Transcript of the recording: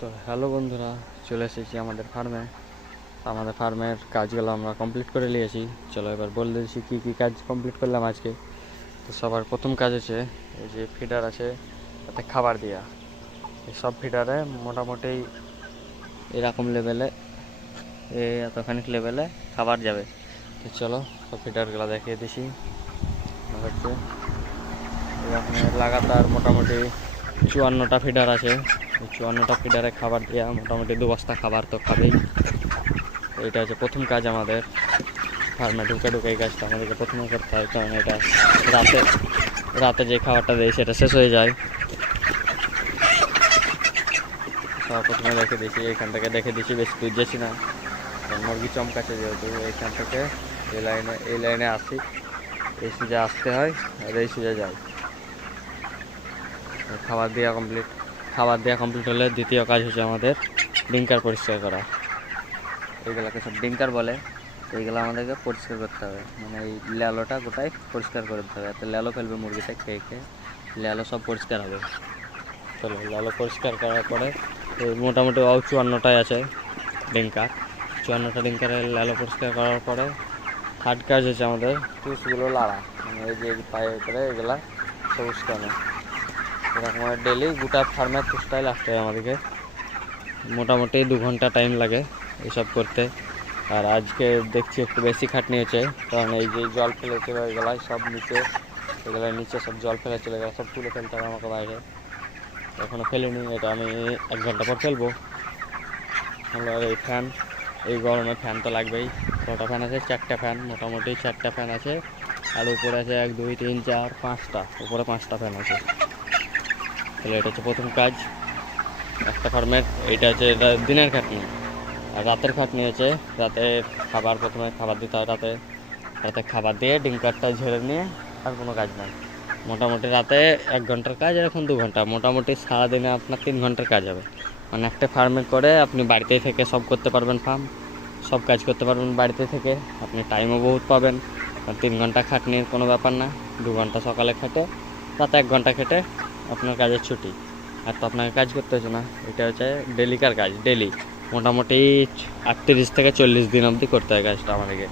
তো হ্যালো বন্ধুরা, চলে এসেছি আমাদের ফার্মে। আমাদের ফার্মের কাজগুলো আমরা কমপ্লিট করে নিয়েছি। চলো এবার বলে দিচ্ছি কী কী কাজ কমপ্লিট করলাম আজকে। তো সবার প্রথম কাজ হচ্ছে এই যে ফিডার আছে তাতে খাবার দেওয়া। এই সব ফিডারে মোটামুটি এরকম লেভেলে এতখানি লেভেলে খাবার যাবে। তো চলো সব ফিডারগুলো দেখিয়ে দিছি। হচ্ছে এরকম লাগাতার মোটামুটি 54টা ফিডার আছে। এই 54টা ফিডারে খাবার দেওয়া, মোটামুটি 2 বস্তা খাবার তো খাবেই। এটা হচ্ছে প্রথম কাজ আমাদের ফার্মে ঢুকে ঢুকে। এই কাজটা আমাদেরকে প্রথমে করতে হয়, কারণ এটা রাতে রাতে যে খাবারটা দেয় সেটা শেষ হয়ে যায়। সব প্রথমে দেখে দিচ্ছি, এইখান থেকে দেখে দিচ্ছি, বেশি দূর যাচ্ছি না, কারণ মুরগি চমকাচ্ছে যেহেতু। এইখান থেকে এই লাইনে আসি, এই সুজা আসতে হয় আর এই সুজা যাই। খাবার দেওয়া কমপ্লিট হলে দ্বিতীয় কাজ হচ্ছে আমাদের ডিঙ্কার পরিষ্কার করা। এইগুলোকে সব ডিঙ্কার বলে। এইগুলো আমাদেরকে পরিষ্কার করতে হবে, মানে এই ল্যালোটা গোটাই পরিষ্কার করে দিতে হবে। এত ল্যালো ফেলবে মুরগিটা খেয়ে খেয়ে, ল্যালো সব পরিষ্কার হবে। চলো ল্যালো পরিষ্কার করার পরে এই মোটামুটি 54টাই আছে ডিঙ্কার। 54টা ডিঙ্কারের ল্যালো পরিষ্কার করার পরে থার্ড কাজ হচ্ছে আমাদের টুসগুলো লাড়া, মানে এই যে পায়ে করে এগুলা সবুজ টানে। এরকম ডেলি গোটা ফার্মের টুসটাই লাগতে হয় আমাদেরকে। মোটামুটি 2 ঘন্টা টাইম লাগে এসব করতে। আর আজকে দেখছি একটু বেশি খাটনি হয়েছে, কারণ এই যে জল ফেলে ছিল এগুলাই সব নিচে, এগুলোর নিচে সব জল ফেলে চলে গেলো, সব তুলে ফেলতে হবে আমাকে বাইরে। এখনও ফেলিনি, এটা আমি 1 ঘন্টা পর ফেলবো। আর এই ফ্যান, এই গরমে ফ্যান তো লাগবেই। কটা ফ্যান আছে? 4টা ফ্যান, মোটামুটি 4টা ফ্যান আছে। আর উপরে আছে 1 2 3 4 5টা, উপরে 5টা ফ্যান আছে। তাহলে এটা হচ্ছে প্রথম কাজ একটা ফার্মের। এইটা হচ্ছে এটা দিনের খাটনি। আর রাতের খাটনি হচ্ছে রাতে প্রথমে খাবার দিতে হয়। রাতে খাবার দিয়ে ডিঙ্কারটা ঝেড়ে নিয়ে আর কোনো কাজ নাই। মোটামুটি রাতে 1 ঘন্টার কাজ, আর এখন 2 ঘন্টা। মোটামুটি সারাদিনে আপনার 3 ঘন্টার কাজ হবে। মানে একটা ফার্মে করে আপনি বাড়িতেই থেকে সব করতে পারবেন, সব কাজ করতে পারবেন বাড়িতে থেকে। আপনি টাইমও বহুত পাবেন। 3 ঘন্টা খাটনির কোনো ব্যাপার না। 2 ঘন্টা সকালে খেটে, রাতে 1 ঘন্টা খেটে আপনার কাজের ছুটি। আর তো আপনাকে কাজ করতে হচ্ছে না। এটা হচ্ছে ডেলিকার কাজ। ডেলি মোটামুটি 38 থেকে 40 দিন অবধি করতে হয় কাজটা আমাদেরকে।